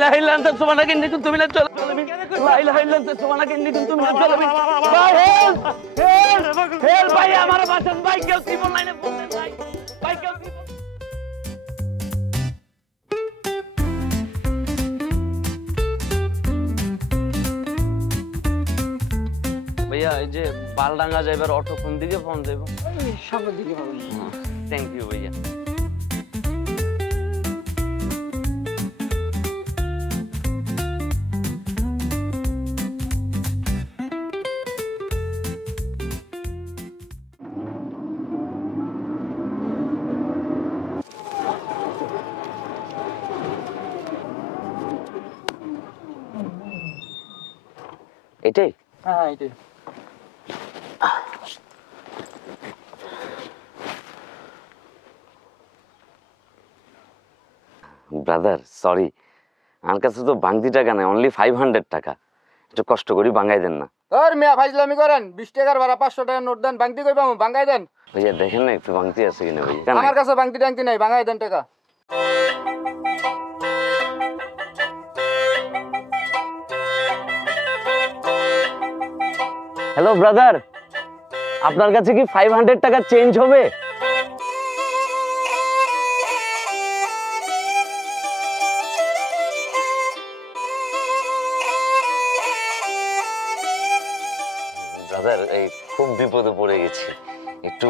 ইলাহা ইল্লা আনতা সুবহানাকা ইন্নী কুনতু মিনাজ জালিমিন লা ইলাহা ইল্লা আনতা সুবহানাকা ইন্নী কুনতু মিনাজ জালিমিন ভাই হেল্প ভাই আমার বাঁচান ভাই কেউ ত্রিপল লাইনে বলতেন ভাই কেউ ভাইয়া এই যে বালডাঙ্গা যাইবার অটো কোন দিকে ফোন যাইব সামনের দিকে পাবেন। থ্যাংক ইউ ভাইয়া এটাই হ্যাঁ এটাই। ব্রাদার সরি আমার কাছে তো বাংতি টাকা নাই অনলি 500 টাকা একটু কষ্ট করি বাঙ্গাই দেন না আর মিয়া ফাইজলামি করেন 20 টাকার ভাড়া 500 টাকা নোট দেন বাংতি কই পামু বাঙ্গাই দেন। ভাইয়া দেখেন না একটু বাংতি আছে কিনা ভাইয়া আমার কাছে বাংতি টাংতি নাই বাঙ্গাই দেন টাকা। হ্যালো ব্রাদার আপনার কাছে কি 500 টাকা চেঞ্জ হবে ব্রাদার এই খুব বিপদে পড়ে গেছি একটু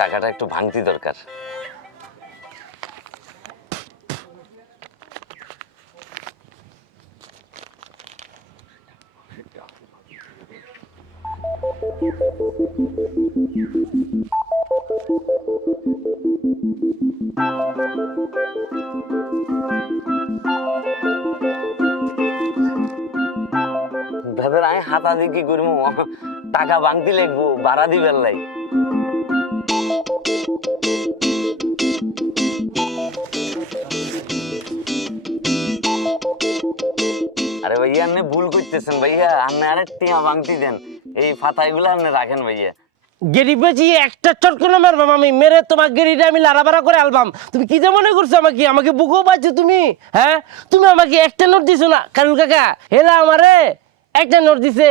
টাকাটা একটু ভাঙতি দরকার ব্রাদার আমি হাতা দিয়ে কি করবো টাকা ভাঙতি লাগবো ভাড়া দিবেন লাই আরে ভাইয়া আপনি ভুল করতেছেন ভাইয়া আপনি আরেক টিয়া ভাঙতি দেন এই ফাতাইগুলো আপনি রাখেন ভাইয়া গেরি বেজি একটা চটকনে মারবাম আমি মেরে তোমার গেরিটা আমি লাড়াবাড়া করে আলবাম তুমি কি যে মনে করছো আমাকে বুকও পাচ্ছো তুমি হ্যাঁ তুমি আমাকে একটা নোট দিছো না কারুল কাকা হেলা আমারে একটা নোট দিছে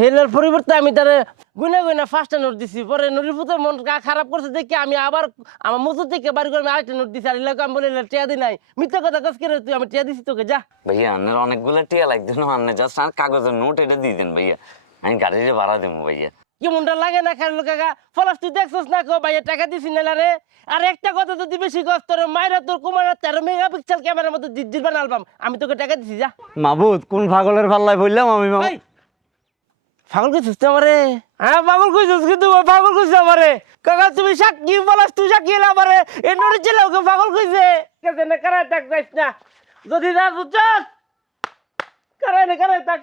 হেলার পরিবর্তে আমি তারে গুনে গুনে 5টা নোট দিছি পরে নরিপুতের মন খারাপ করছে দেখে আমি আবার আমার মজুর থেকে বাড়ি করে আমি আরেকটা নোট দিছি আর এলাকা আমি বলে টিয়া দি নাই মিথ্যা কথা কাজ করে তুই আমি টিয়া দিছি তোকে যা ভাইয়া আপনার অনেকগুলো টিয়া লাগতো না আপনি জাস্ট আর কাগজের নোট এটা দিয়ে দেন ভাইয়া আমি গাড়িতে ভাড়া দেবো ভাইয়া কেমনটা লাগে না খাইল কাকা ফলাস তুই দেখছস না কো ভাইয়া টাকা দিছি না রে আর একটা কথা যদি বেশি কষ্ট তোর মায়েরা তোর কুমার 13 মেগাপিক্সেল ক্যামেরার মতো জিজ্জির বানালবাম আমি তোকে টাকা দিছি যা মাবুদ কোন পাগলের পাল্লায় বললাম আমি এই, পাগল কইছিস তুই আমারে হ্যাঁ পাগল কইছিস কিন্তু পাগল কইছিস আমারে কাকা তুমি সাক্ষী বলাস তুই সাক্ষী এলা আমারে এ নড়ে চলে ওকে পাগল কইছে কেন না কারায় থাক যাইস না যদি না বুঝছস কারায় থাক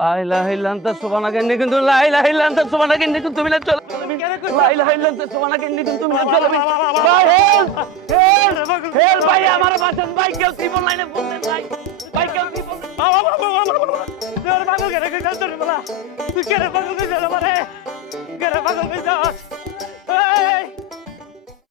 লা ইলাহা ইল্লা আনতা সুবহানাকা ইন্নী কুনতু লা ইলাহা ইল্লা আনতা সুবহানাকা ইন্নী কুনতু মিনাজ জালিমিন লা ইলাহা ইল্লা আনতা সুবহানাকা ইন্নী কুনতু মিনাজ জালিমিন ভাই হেল্প ভাই আমার বাঁচান ভাই কেউ ত্রিপল লাইনে বলতেন ভাই কেউ ত্রিপল তোর পাগল কেন কইছস তোর বলা তুই কেন পাগল কইছস আমারে কেন পাগল কইছস